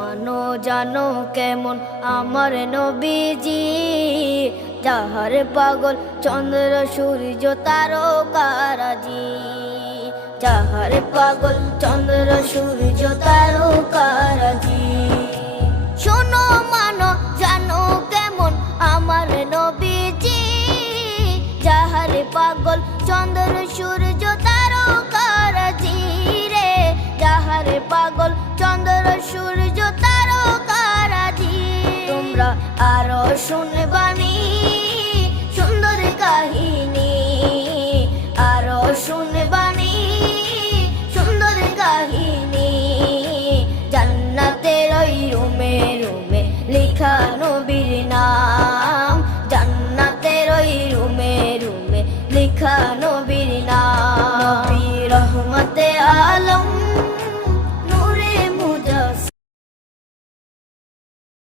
মানো জানো কেমন আমার নবীজি, যাহার পাগল চন্দ্র সূর্য তারকারাজি, যাহার পাগল চন্দ্র সূর্য তারকারাজি। শোনো মানো জানো কেমন আমার নবীজি, যাহার পাগল চন্দ্র সূর্য তারকারাজি রে, যাহার পাগল চন্দ্র সূর্য তারকারাজি। তোমরা আরো শুনে